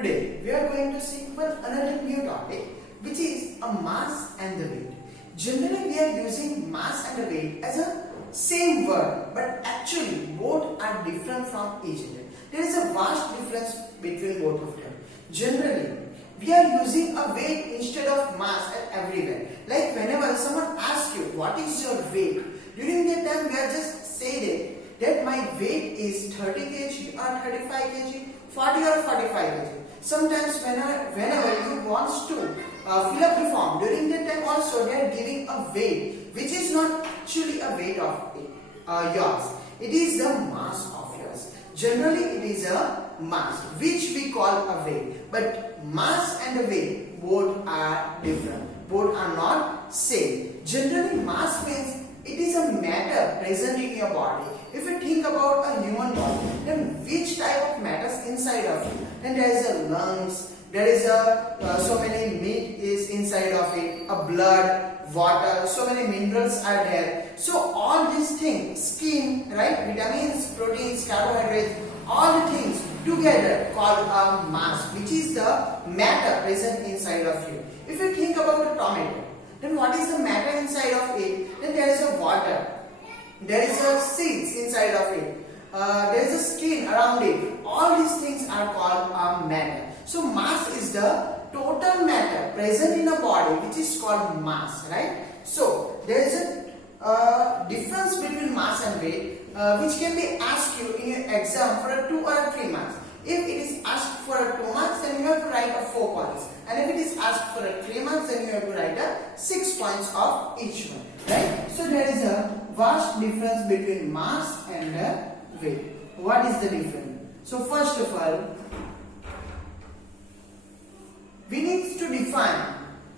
Today we are going to see one another new topic, which is a mass and the weight. Generally we are using mass and the weight as a same word, but actually both are different from each other. There is a vast difference between both of them. Generally we are using a weight instead of mass at everywhere. Like whenever someone asks you what is your weight, during that time we are just saying that my weight is 30 kg or 35 kg, 40 or 45 kg. Sometimes whenever you want to fill up the form, during that time also they are giving a weight which is not actually a weight of yours. It is the mass of yours. Generally it is a mass which we call a weight. But mass and a weight both are different. Both are not same. Generally mass means it is a matter present in your body. If you think about a human body, then which type of matters inside of it? Then there is a lungs, there is a so many meat is inside of it, a blood, water, so many minerals are there. So all these things, skin, right, vitamins, proteins, carbohydrates, all the things together called a mass, which is the matter present inside of you. If you think about a tomato, then what is the matter inside of it? Then there is a water, there is a seeds inside of it, there is a skin around it. All these things are called a matter. So mass is the total matter present in a body, which is called mass, right? So there is a difference between mass and weight, which can be asked you in your exam for a 2 or 3 marks. If it is asked for a 2 marks, then you have to write a 4 points. And if it is asked for a 3 marks, then you have to write a 6 points of each one. Right? So there is a vast difference between mass and weight. What is the difference? So first of all, we need to define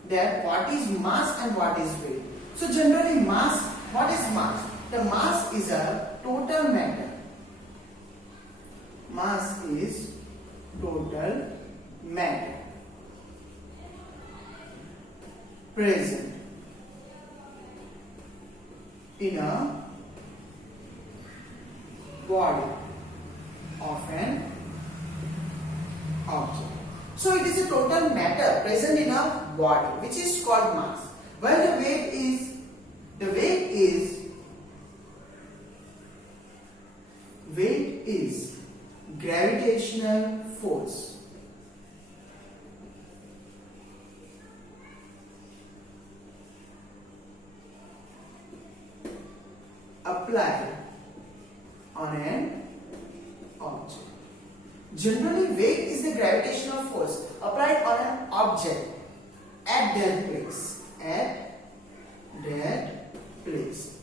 that what is mass and what is weight. So generally mass, what is mass? The mass is a total matter. Mass is total matter present in a body of an object. So it is a total matter present in a body, which is called mass. While the weight is gravitational force applied on an object. Generally, weight is the gravitational force applied on an object at that place.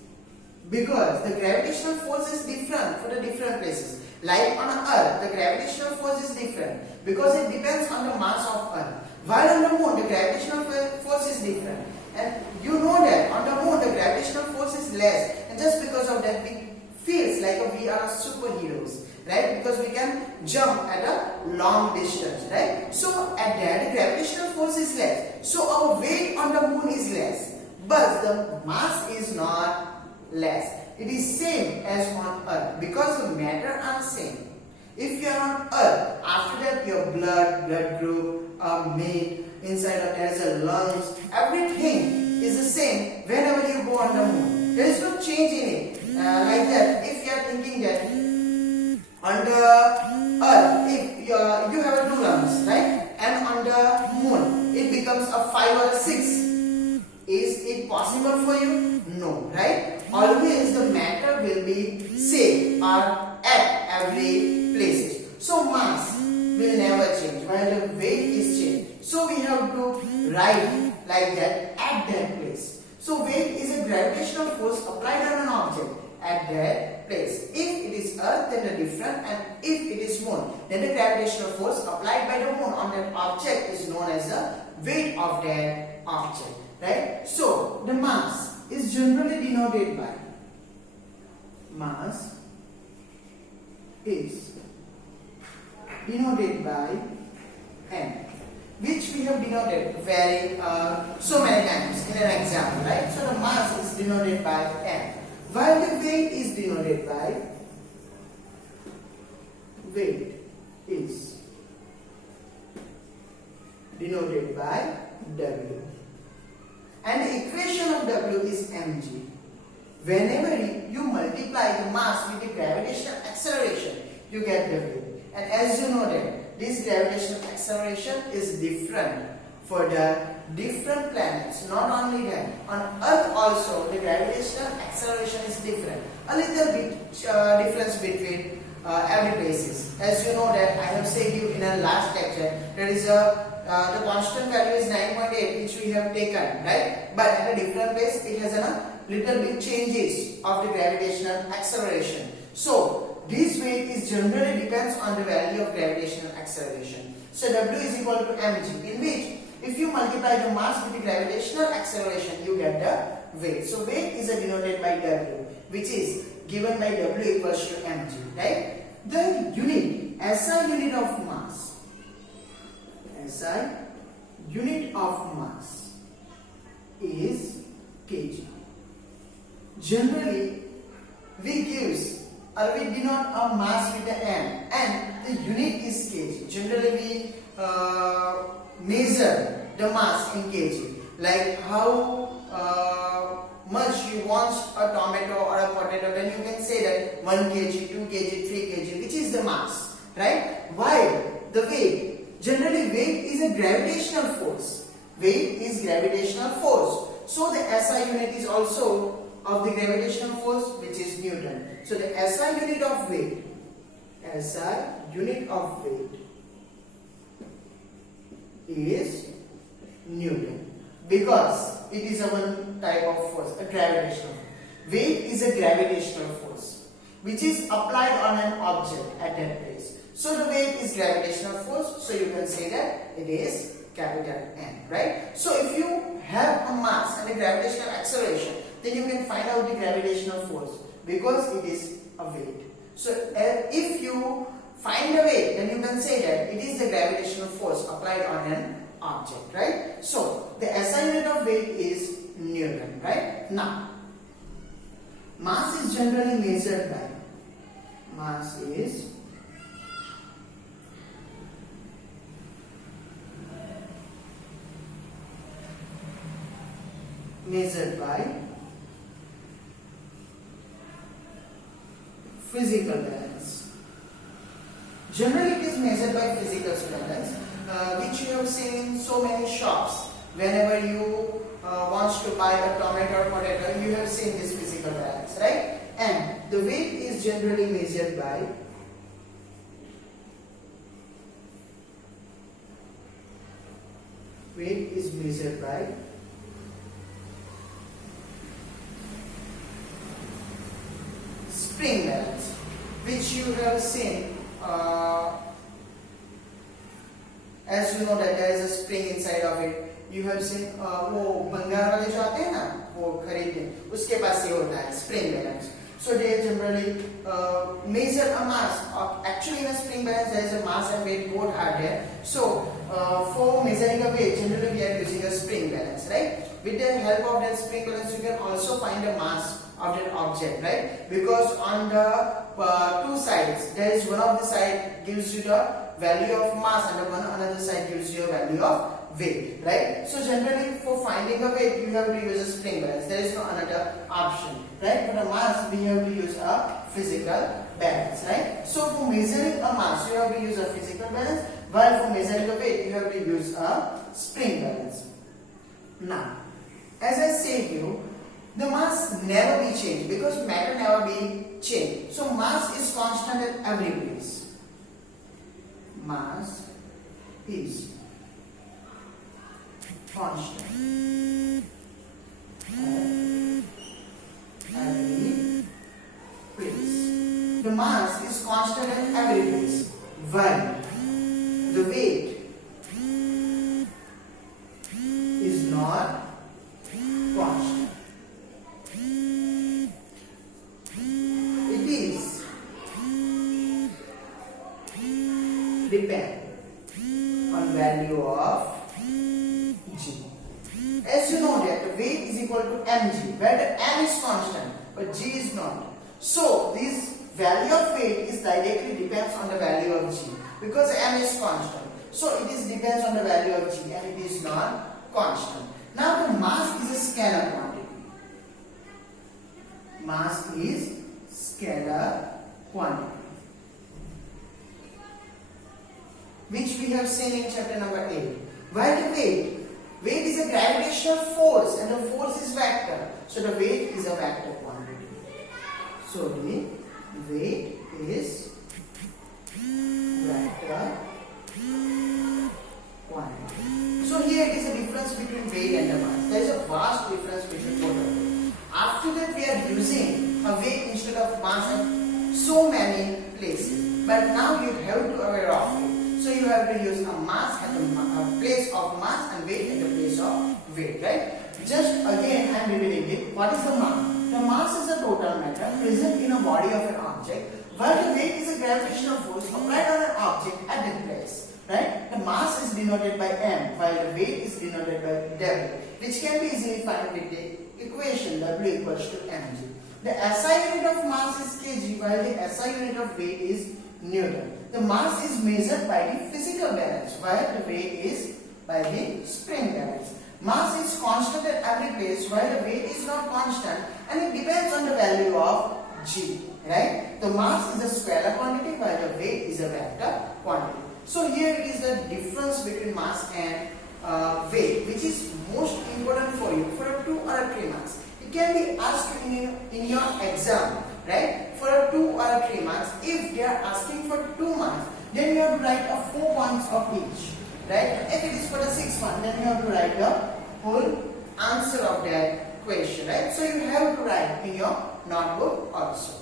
Because the gravitational force is different for the different places. Like on Earth, the gravitational force is different because it depends on the mass of Earth. While on the Moon, the gravitational force is different. And you know that on the Moon, the gravitational force is less. And just because of that, we feels like we are superheroes. Right? Because we can jump at a long distance. Right? So at that, the gravitational force is less. So our weight on the Moon is less. But the mass is not less. It is same as on Earth because the matter are same. If you are on Earth, after that your blood group, meat, inside of there is a lungs, everything is the same whenever you go on the Moon. There is no change in it. Like that, if you are thinking that on the Earth, if you have 2 lungs, right? And on the Moon, it becomes a 5 or a 6. Is it possible for you? No, right? Always the matter will be same or at every places. So mass will never change while the weight is changed. So we have to write like that at that place. So weight is a gravitational force applied on an object at that place. If it is Earth, then the different, and if it is Moon, then the gravitational force applied by the Moon on that object is known as the weight of that object. Right? So the mass is generally denoted by m, which we have denoted very so many times in an example, right? So the mass is denoted by m, while the weight is denoted by weight is denoted by W. And the equation of W is mg. Whenever you multiply the mass with the gravitational acceleration, you get W. And as you know that this gravitational acceleration is different for the different planets. Not only that, on Earth also the gravitational acceleration is different. A little bit difference between every places. As you know that I have said you in a last lecture, there is the constant value is 9.8 which we have taken, right? But at a different place it has a little bit changes of the gravitational acceleration. So this weight is generally depends on the value of gravitational acceleration. So W is equal to mg, in which if you multiply the mass with the gravitational acceleration, you get the weight. So weight is denoted by W, which is given by W equals to mg, right? The unit, SI unit of mass, SI unit of mass is kg. Generally, we denote a mass with the m, and the unit is kg. Generally, we measure the mass in kg, like how much you want a tomato or a potato, then you can say that 1 kg, 2 kg, 3 kg, which is the mass, right? While the weight, generally weight is a gravitational force. Weight is gravitational force. So the SI unit is also of the gravitational force, which is Newton. So the SI unit of weight, SI unit of weight is Newton, because it is a one type of force, a gravitational force. Weight is a gravitational force which is applied on an object at that place. So the weight is gravitational force, so you can say that it is capital N, right? So if you have a mass and a gravitational acceleration, then you can find out the gravitational force because it is a weight. So if you find the weight, then you can say that it is the gravitational force applied on an object, right? So the SI unit of weight is Newton, right? Now, mass is generally measured by, mass is measured by physical balance. Generally it is measured by physical balance, which you have seen in so many shops. Whenever you want to buy a tomato or potato, you have seen this physical balance, right? And the weight is generally measured by spring balance, which you have seen. As you know that there is a spring inside of it. You have seen वो भंगार वाले जो आते हैं ना वो खरीदने, उसके पास ये होता है spring balance. So they generally measure a mass. Actually, in a spring balance, there is a mass and weight both are there. So for measuring a weight, generally we are using a spring balance, right? With the help of that spring balance, you can also find the mass of that object, right? Because on the two sides, there is one of the side gives you the value of mass and another side gives you a value of weight, right? So generally for finding a weight, you have to use a spring balance. There is no another option, right? For the mass, we have to use a physical balance, right? So for measuring a mass, you have to use a physical balance, while for measuring a weight, you have to use a spring balance. Now, as I said you, the mass never be changed because matter never be changed. So mass is constant at every place. Mass is constant at every place. The mass is constant at every place, while the weight is not constant. It is depend on value of G. As you know that the weight is equal to mg, where the m is constant but g is not. So this value of weight is directly depends on the value of g because m is constant. So it is depends on the value of g and it is not constant. Now the mass is a scalar quantity. Mass is scalar quantity, which we have seen in chapter number 8. While the weight is a gravitational force and the force is vector. So the weight is a vector quantity. So the weight is vector quantity. So here it is a difference between weight and the mass. There is a vast difference between both of them. After that we are using a weight instead of mass at so many places. But now you have to aware of it. So you have to use a mass at the place of mass and weight at the place of weight, right? Just again I am repeating it. What is the mass? The mass is a total matter present in a body of an object, while the weight is a gravitational force applied on an object at that place, right? The mass is denoted by m, while the weight is denoted by w, which can be easily found with the equation W equals to mg. The SI unit of mass is kg, while the SI unit of weight is Newton. The mass is measured by the physical balance, while the weight is by the spring balance. Mass is constant at every place, while the weight is not constant, and it depends on the value of g. Right? The mass is a scalar quantity, while the weight is a vector quantity. So here it is the difference between mass and weight, which is most important for you for a 2 or a 3 marks. It can be asked in your exam, right? For a 2 or a 3 marks. If they are asking for 2 marks, then you have to write a 4 points of each, right? If it is for the 6 one, then you have to write the whole answer of that question, right? So you have to write in your notebook also.